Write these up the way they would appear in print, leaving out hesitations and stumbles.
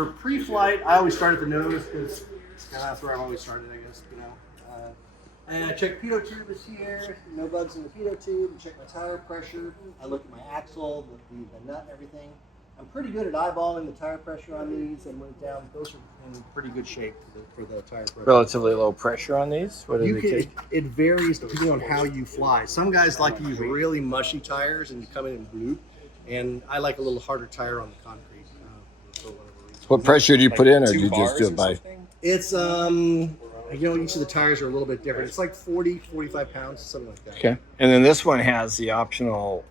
For pre-flight, I always start at the nose because that's where I've always started, I guess, you know. And I check pitot tube is here, no bugs in the pitot tube. I check my tire pressure. I look at my axle, the nut, and everything. I'm pretty good at eyeballing the tire pressure on these, and when it's down, those are in pretty good shape for the tire pressure. Relatively low pressure on these? What do they take? It varies depending on how you fly. Some guys like to use really mushy tires and you come in and bloop, and I like a little harder tire on the concrete. For whatever reason. What pressure do you put in, or do you just do it by? It's you know, each of the tires are a little bit different. It's like 40, 45 pounds, something like that. Okay. And then this one has the optional.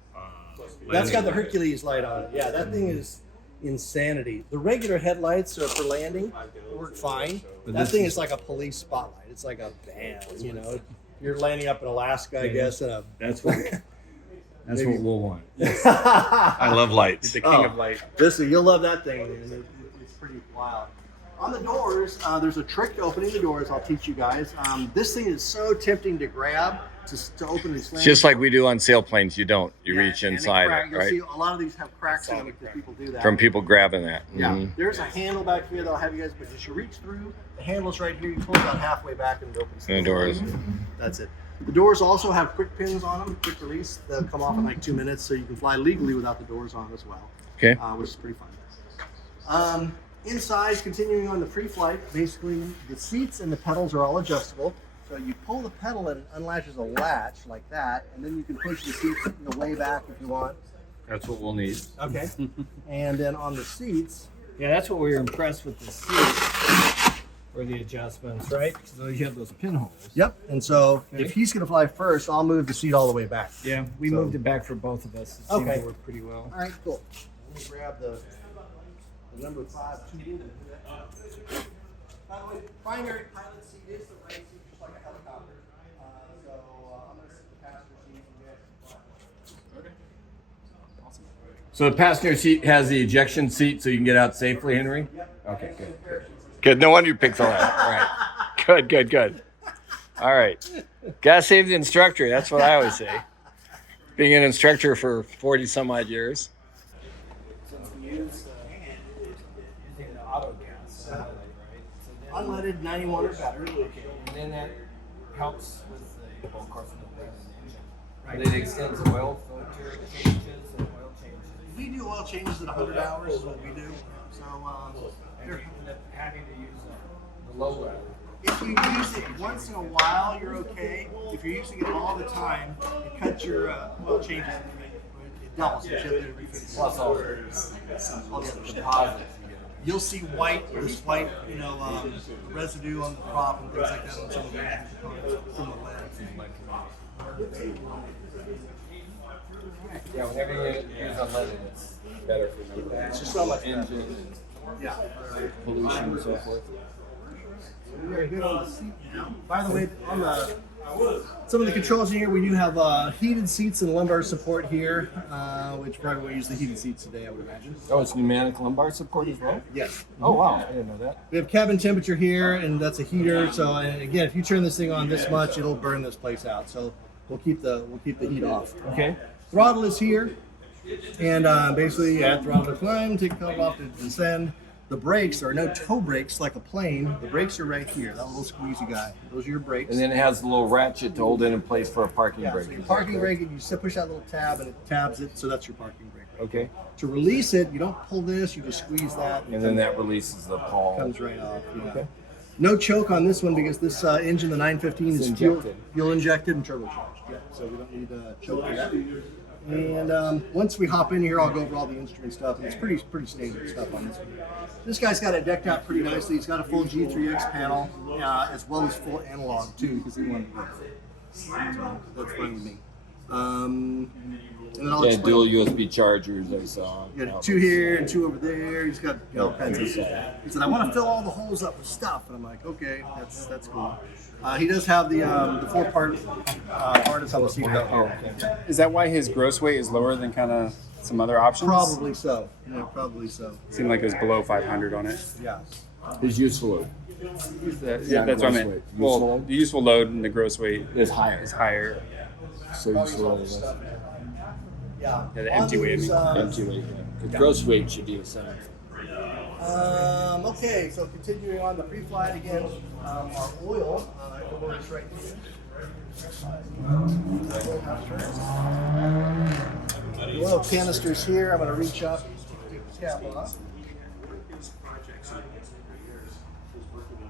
That's got the Hercules light on it. Yeah, that thing is insanity. The regular headlights are for landing, work fine. But that thing is like a police spotlight. It's like a bam, you know. You're landing up in Alaska, I guess. That's what we'll want. I love lights. The king of light. Listen, you'll love that thing, dude. It's pretty wild. On the doors, there's a trick to opening the doors. I'll teach you guys. This thing is so tempting to grab to open these. Just like we do on sailplanes, you don't. You reach inside it, You'll right? see a lot of these have cracks in them because people do that. From people grabbing that. Yeah. Mm-hmm. There's a handle back here that'll have you guys, but as you reach through, the handle's right here. You pull it about halfway back and it opens. And the doors. That's it. The doors also have quick pins on them, quick release. They'll come off in like 2 minutes, so you can fly legally without the doors on as well. Okay. Which is pretty fun. Inside, continuing on the pre-flight, basically the seats and the pedals are all adjustable. So you pull the pedal and it unlatches a latch like that, and then you can push the seats way back if you want. That's what we'll need. Okay. And then on the seats, Yeah, that's what we were impressed with the seat for the adjustments, right? So you have those pinholes. yep. And so if he's going to fly first, I'll move the seat all the way back. Yeah, we moved it back for both of us. It seemed Okay. to work pretty well. All right, cool. Let me grab the number 5 tube. By the way, primary pilot seat is the right seat, just like a helicopter. So I'm going to sit the passenger seat and get. So the passenger seat has the ejection seat, so you can get out safely, Henry. Okay, good. Good. No wonder you picked all that. All right. Good. All right. Gotta save the instructor. That's what I always say. Being an instructor for 40 some odd years. Since we use using the AutoGyros, right? So then, Unleaded 91 or better. and then that helps with the, well, of course, the engine. But it extends oil filter changes and oil changes. We do oil changes at 100 hours is what we do. So And you end up having to use the low level. if you use it once in a while, you're okay. If you're using it all the time, it cuts your oil changes. It doubles. So you have to refix. Plus all the deposits. You'll see white, there's white, residue on the prop and things like that on some of the components from the lead. Yeah, whenever you use unleaded, it's better for you. It's just so much better. Engine Yeah. and pollution and so forth. We are good on the seat now. By the way, on some of the controls in here, we do have heated seats and lumbar support here, which probably will use the heated seats today, I would imagine. Oh, it's pneumatic lumbar support as well? Yes. Oh, wow. I didn't know that. We have cabin temperature here, and that's a heater. So, and again, if you turn this thing on this much, it'll burn this place out. So we'll keep the heat off. Okay. Throttle is here, and basically add throttle to climb, take throttle off to descend. The brakes, there are no toe brakes like a plane. The brakes are right here, that little squeezy guy. Those are your brakes. And then it has a little ratchet to hold it in place for a parking brake. So your parking brake, you just push that little tab and it tabs it, so that's your parking brake. Okay. To release it, you don't pull this, you just squeeze that. And then that releases the palm. comes right off. Yeah. Okay. No choke on this one because this engine, the 915, is injected. fuel injected and turbocharged. Yeah, so we don't need a choke for that. And once we hop in here, I'll go over all the instrument stuff, and it's pretty standard stuff on this one. This guy's got it decked out pretty nicely. He's got a full G3X panel, as well as full analog too, because he wanted to. So that's fine with me. And then I'll Yeah, explain. dual USB chargers I saw. You got 2 here and 2 over there. He's got all kinds of stuff. He said, "I want to fill all the holes up with stuff," and I'm like, "Okay, that's cool." He does have the 4-part harness on the seat belt here. Is that why his gross weight is lower than kind of some other options? Probably so. Yeah, probably so. Seemed like it was below 500 on it. Yeah. His useful load Yeah, that's what I gross meant. weight. Well, Useful load? the useful load and the gross weight is higher. is higher. So useful load is less. Yeah. Yeah, the empty weight, I mean. Empty weight. Yeah. The gross weight should be the same. Okay, so continuing on the Preflight again, our oil, is right here. The oil canister's here. I'm going to reach up, take the cap off.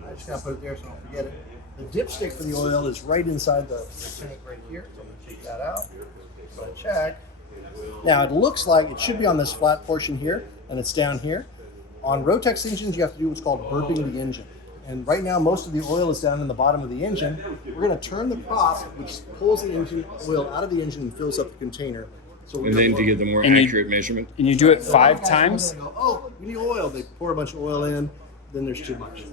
I just got to put it there so I don't forget it. The dipstick for the oil is right inside the tank right here. So I'm going to take that out. So I check. Now it looks like it should be on this flat portion here, and it's down here. On Rotex engines, you have to do what's called burping the engine. And right now, most of the oil is down in the bottom of the engine. We're going to turn the prop, which pulls the engine oil out of the engine and fills up the container. So And then to get the more And you- accurate measurement. And you do it So 5 guys are times? gonna go, oh, we need oil. They pour a bunch of oil in, then there's too much.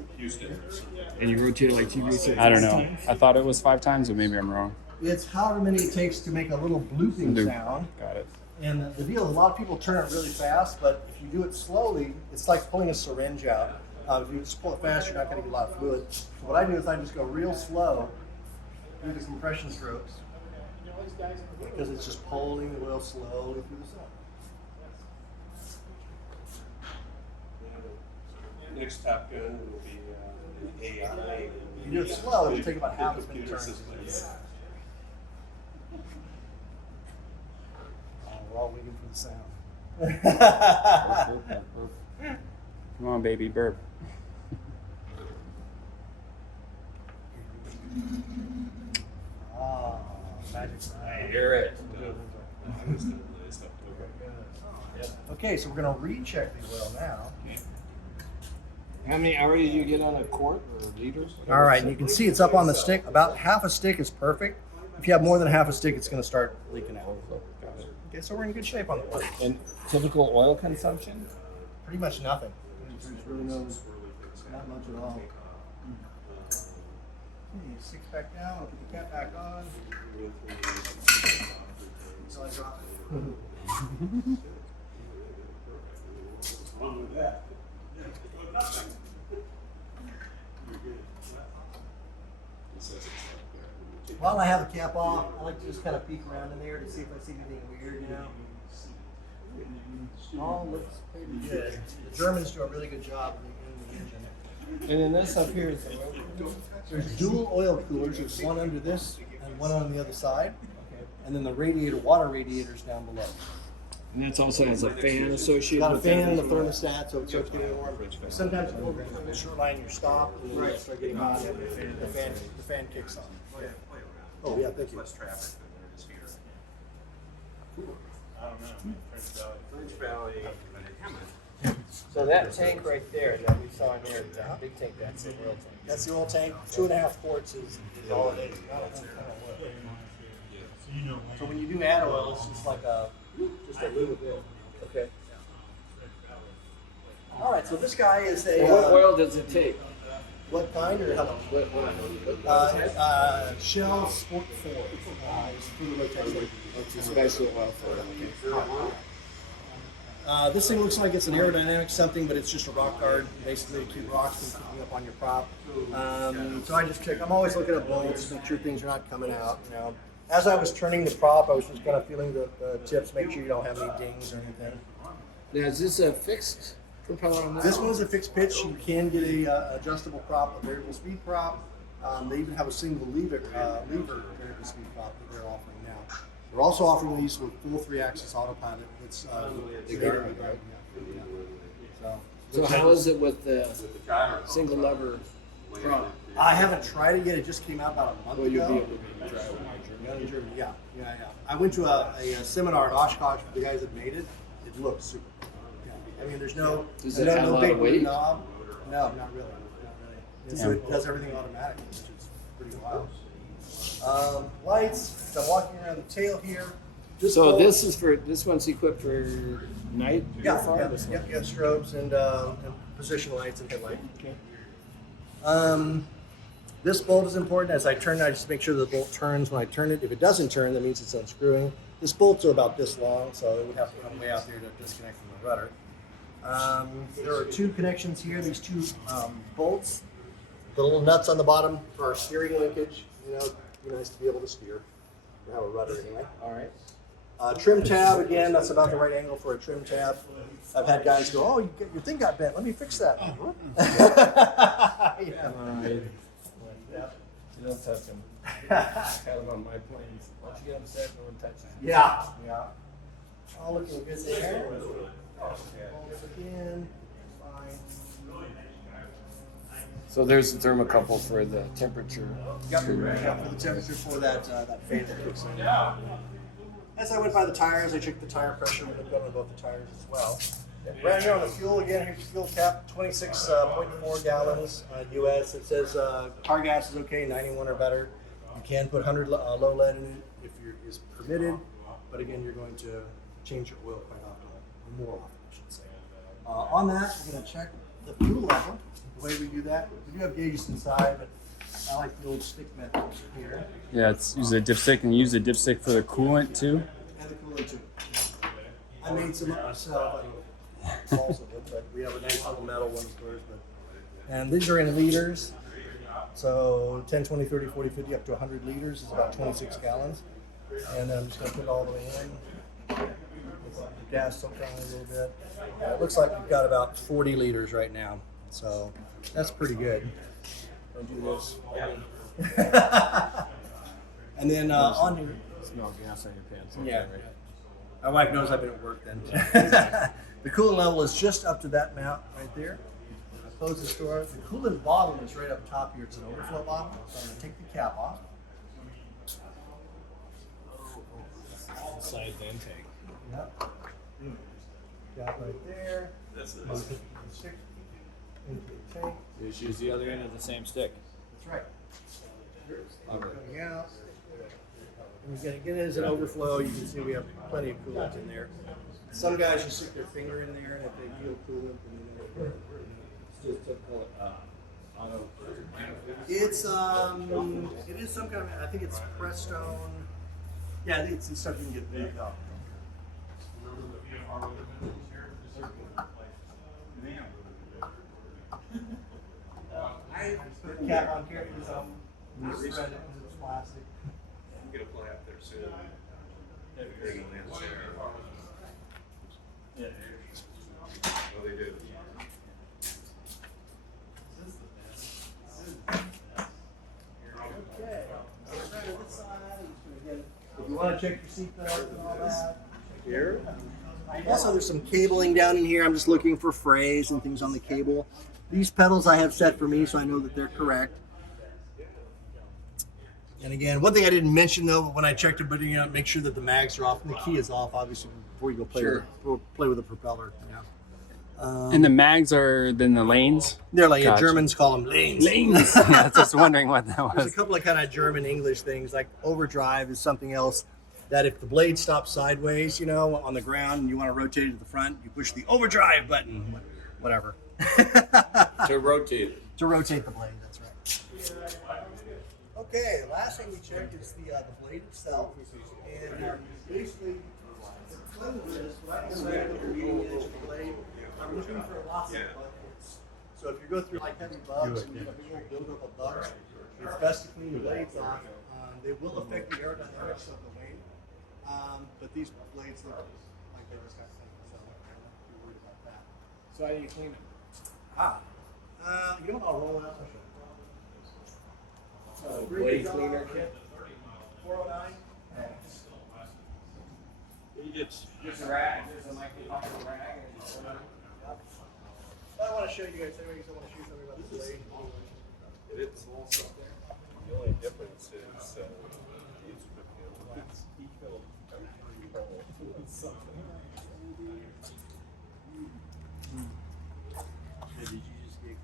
And you rotate it like TV says. I don't know. I thought it was 5 times, but maybe I'm wrong. It's however many it takes to make a little blooping Bloop. sound. Got it. And the deal is a lot of people turn it really fast, but if you do it slowly, it's like pulling a syringe out. If you just pull it fast, you're not going to get a lot of fluid. So what I do is I just go real slow through the compression strokes because it's just pulling the oil slowly through the cell. Next Top Gun will be AI. If you do it slow, it'll take about half as many turns. We're all waiting for the sound. Come on, baby, burp. Ah, magic sound. Hear it. Okay, so we're going to recheck the oil now. How many hours did you get on a quart or liters? All right, and you can see it's up on the stick. About half a stick is perfect. If you have more than half a stick, it's going to start leaking out. Okay, so we're in good shape on the oil. And typical oil consumption? Pretty much nothing. There's really not much at all. Okay, six back down. I'll put the cap back on. Until I drop it. While I have the cap off, I like to just kind of peek around in there to see if I see anything weird, you know. All looks pretty good. The Germans do a really good job in the engine. And then this up here is the oil cooler. There's dual oil coolers. There's one under this and one on the other side. And then the radiator, water radiators down below. And that's also has a fan associated Got a with fan it. and a thermostat, so it starts getting warm. Sometimes you go the short line, you stop, and then you start getting hot, and the fan kicks on. Oh yeah, thank you. So that tank right there that we saw in there, that big tank, that's the oil tank. That's the oil tank. 2.5 quarts is all it is. Not a whole ton of oil. So when you do add oil, it's just like just a little bit. Okay. All right, so this guy is a Well, what oil does it take? what kind or how much? Shell Sport 4 is through the rotation. It's a special oil for it. This thing looks like it's an aerodynamic something, but it's just a rock guard, basically to keep rocks from kicking up on your prop. So I just check. I'm always looking at bolts, make sure things are not coming out. You know, as I was turning the prop, I was just kind of feeling the tips, make sure you don't have any dings or anything. Now, is this a fixed propeller on This one's a fixed pitch. You can get a adjustable prop, a variable speed prop. They even have a single lever variable speed prop that they're offering now. We're also offering these with full 3-axis autopilot. It's The Gyro, right? Yeah. So how is it with the single lever prop? I haven't tried it yet. It just came out about a month Well, you'll ago. be able to drive it. In Germany, yeah. I went to a seminar at Oshkosh with the guys that made it. It looked super. Yeah. I mean, there's no Does there's it have no a lot big of weight? knob. No, not really. And so it does everything automatically, which is pretty wild. Lights. So I'm walking around the tail here. So bolt- this one's equipped for night? yeah, far? yeah, strobes and position lights and headlight. Okay. This bolt is important. As I turn it, I just make sure the bolt turns when I turn it. If it doesn't turn, that means it's unscrewing. This bolts are about this long, so it would have to come way out there to disconnect from the rudder. There are 2 connections here. These 2 bolts. The little nuts on the bottom are steering linkage. You know, it'd be nice to be able to steer. Or have a rudder anyway. All right. Trim tab, again, that's about the right angle for a trim tab. I've had guys go, oh, your thing got bent. Let me fix that. Yeah. You don't touch them. Kind of on my planes. Once you get upset, no one touches you. Yeah. All looking good there. Again, fine. So there's the thermocouple for the temperature. Got for the temperature for that fan that kicks in. As I went by the tires, I checked the tire pressure with the gun on both the tires as well. Right here on the fuel, again, here's your fuel cap, 26.4 gallons US. It says car gas is okay, 91 or better. You can put 100 low lead in it if is permitted, but again, you're going to change your oil quite often, or more often, I should say. On that, we're going to check the fuel level. The way we do that, we do have gauges inside, but I like the old stick method here. Yeah, it's use a dipstick and use a dipstick for the coolant too. And the coolant too. I made some up myself. I don't know balls of it, but we have a nice little metal one first. And these are in liters. So 10, 20, 30, 40, 50, up to 100 liters is about 26 gallons. And then I'm just going to put it all the way in. Let the gas soak down a little bit. It looks like we've got about 40 liters right now. So that's pretty good. I'll do this. And then on your... Smell gas on your pants. Yeah. My wife knows I've been at work then. The coolant level is just up to that amount right there. I close this door. The coolant bottle is right up top here. It's an overflow bottle. So I'm going to take the cap off. Inside the intake. Yep. Cap right there. That's the Stick into the tank. You just use the other end of the same stick. That's right. Coming out. And you get it as an overflow. You can see we have plenty of coolant in there. Some guys just stick their finger in there, and if they feel coolant, then Just typical auto. it's it is some kind of, I think it's Prestone. Yeah, I think it's stuff you can get big up. I put the cap on here because it's plastic. I'm gonna fly up there soon. Oh, they do. Okay. If you want to check your seatbelt and all that. Here. Also, there's some cabling down in here. I'm just looking for frays and things on the cable. These pedals I have set for me, so I know that they're correct. And again, one thing I didn't mention though, when I checked it, but you know, make sure that the mags are off and the key is off, obviously, before you go play with the propeller. Yeah. And the mags are then the lanes. They're like Gotcha. Germans call them lanes. Lanes. Yeah, I was just wondering what that There's was. a couple of kind of German English things, like overdrive is something else that if the blade stops sideways, you know, on the ground and you want to rotate it to the front, you push the overdrive button, whatever. To rotate. To rotate the blade, that's right. Okay, the last thing we check is the blade itself. And basically, the cleanliness right inside of the leading edge of the blade, I'm looking for lots of bug hits. So if you go through like heavy bugs and you have a big old buildup of bugs, it's best to clean the blades off. They will affect the aerodynamics of the wing, but these blades look like they just got cleaned, so I'm not too worried about that. So how do you clean it? You know what, I'll roll out. Blade cleaner kit. 409. Just a rag. There's a micro rag. I want to show you guys. I want to show you something about the blade. It's also, the only difference is each film something. Did you just get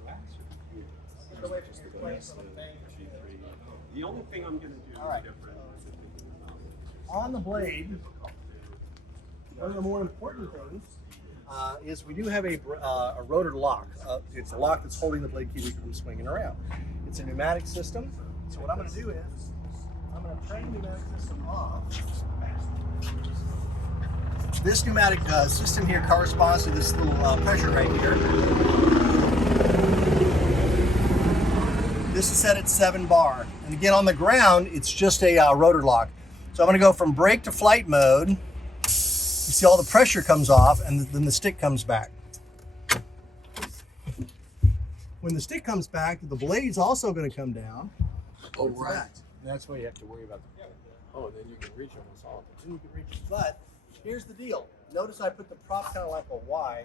glass? The only thing I'm going to do All right. is different. On the blade, one of the more important things is we do have a rotor lock. It's a lock that's holding the blade key from swinging around. It's a pneumatic system. So what I'm going to do is I'm going to turn the pneumatic system off. This pneumatic system here corresponds to this little pressure right here. This is set at 7 bar. And again, on the ground, it's just a rotor lock. So I'm going to go from brake to flight mode. see all the pressure comes off, and then the stick comes back. When the stick comes back, the blade's also going to come down. Oh, right. That's why you have to worry about the. Oh, then you can reach almost all of it. Then you can reach it. But here's the deal. Notice I put the prop kind of like a Y.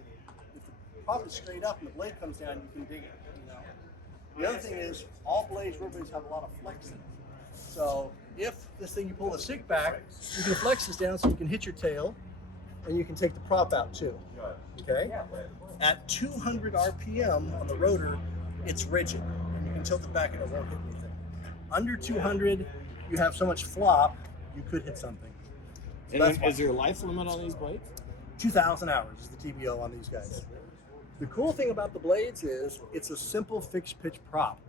If the prop is straight up and the blade comes down, you can dig it. You know? The other thing is, all blades, rubber blades have a lot of flex in it. So if this thing, you pull the stick back, you can flex this down so you can hit your tail, and you can take the prop out too. Okay? At 200 RPM on the rotor, it's rigid, and you can tilt it back and it won't hit anything. Under 200, you have so much flop, you could hit something. So that's why. Is there a life limit on these blades? 2,000 hours is the TBO on these guys. The cool thing about the blades is it's a simple fixed pitch prop.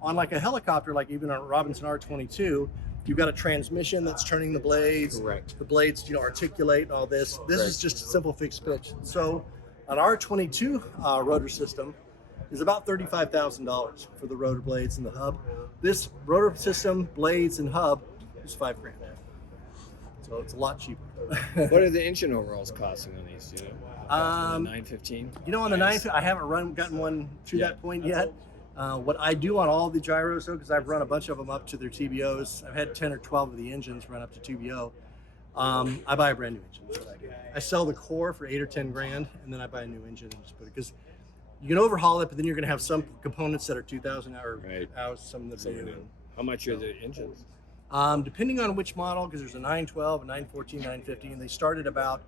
On like a helicopter, like even on a Robinson R22, you've got a transmission that's turning the blades. Correct. The blades, articulate and all this. This is just a simple fixed pitch. So an R22 rotor system is about $35,000 for the rotor blades and the hub. This rotor system, blades, and hub is $5,000. So it's a lot cheaper. What are the engine overalls costing on these? You know, 915. On the 9, I haven't gotten one to that point yet. What I do on all the gyros, though, because I've run a bunch of them up to their TBOs, I've had 10 or 12 of the engines run up to TBO. I buy a brand new engine. That's what I do. I sell the core for 8 or 10 grand, and then I buy a new engine and just put it, because you can overhaul it, but then you're going to have some components that are 2,000 hours, some that are new. How much are the engines? Depending on which model, because there's a 912, a 914, 915, and they start at about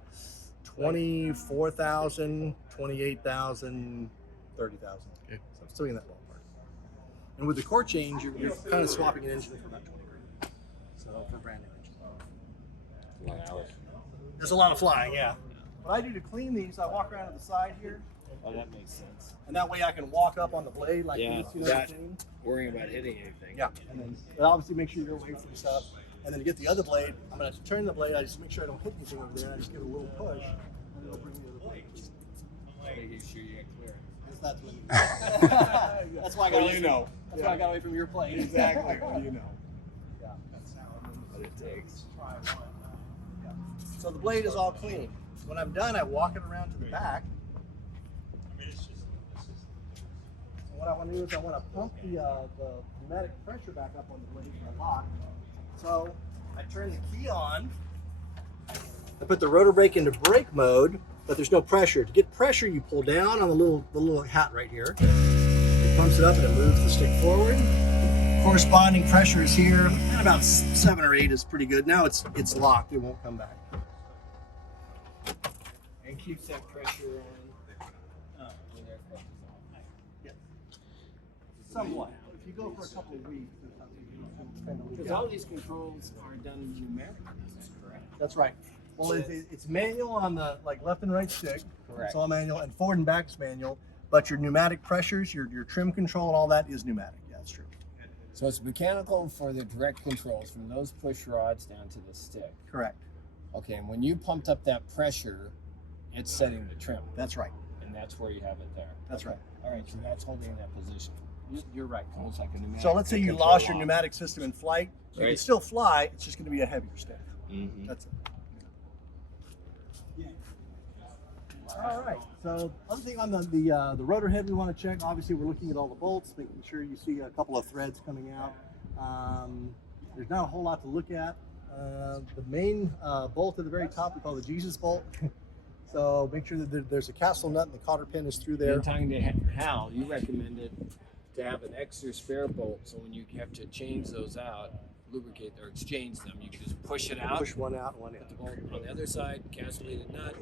24,000, 28,000, 30,000. Okay. So I'm still in that ballpark. And with the core change, you're kind of swapping an engine for about 20 grand. So for a brand new engine. A lot of hours. There's a lot of flying, yeah. What I do to clean these, I walk around to the side here, Oh, that makes sense. and that way I can walk up on the blade like Yeah, this, that- clean. Worrying about hitting anything. Yeah, and then but obviously make sure you're away from stuff. And then to get the other blade, I'm going to turn the blade. I just make sure I don't hit anything over there. I just give it a little push, and it'll bring the other blade. Making sure you get clear. That's what That's why I got Well, away you from, know. That's why I got away from your plane. Exactly. You know. Yeah. What it takes. Yeah. So the blade is all clean. When I'm done, I walk it around to the back. And what I want to do is I want to pump the pneumatic pressure back up on the blade when I lock. So I turn the key on. I put the rotor brake into brake mode, but there's no pressure. To get pressure, you pull down on the little hat right here. It pumps it up and it moves the stick forward. Corresponding pressure is here. At about 7 or 8 is pretty good. Now it's locked. It won't come back. And keeps that pressure on. Yeah. Somewhat. If you go for a couple of weeks or something, Because all these controls are done numerically, is that correct? that's right. Well, it's manual on the left and right stick. Correct. It's all manual, and forward and back's manual. But your pneumatic pressures, your trim control, and all that is pneumatic. Yeah, that's true. So it's mechanical for the direct controls from those push rods down to the stick. Correct. Okay, and when you pumped up that pressure, it's setting the trim, That's right. and that's where you have it there. That's right. All right, so that's holding that position. You're right. Almost like a pneumatic. So let's say you control lost your lock. pneumatic system in flight. You can Right. still fly. It's just going to be a heavier stick. Mhm. That's it. All right. So other thing on the rotor head we want to check. Obviously, we're looking at all the bolts, making sure you see a couple of threads coming out. There's not a whole lot to look at. The main bolt at the very top we call the Jesus bolt. So make sure that there's a castle nut and the cotter pin is through there. In talking to Hal, you recommended to have an extra spare bolt, so when you have to change those out, lubricate or exchange them, you can just push it out. Push one out, one in. The bolt on the other side, castellated nut,